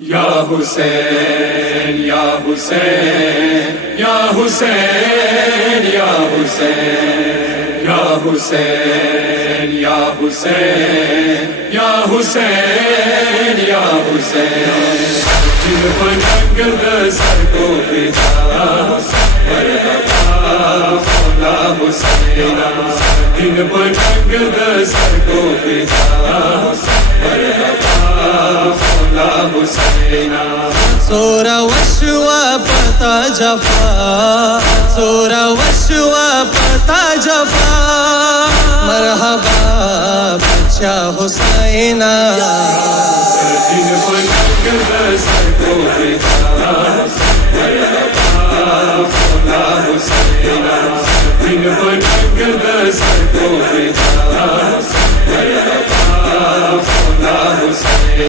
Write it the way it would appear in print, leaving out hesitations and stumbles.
या हुसैन या हुसैन या हुसैन या हुसैन या हुसैन या हुसैन या हुसैन या हुसैन जिन पलंग सर को फिदा मौला हुसैन जिन पलंग सर को फिदा मौला हुसैन सोरा वशवा पता जफा सोरा वशवा पता जफा मरहबा बच्चा हुसैना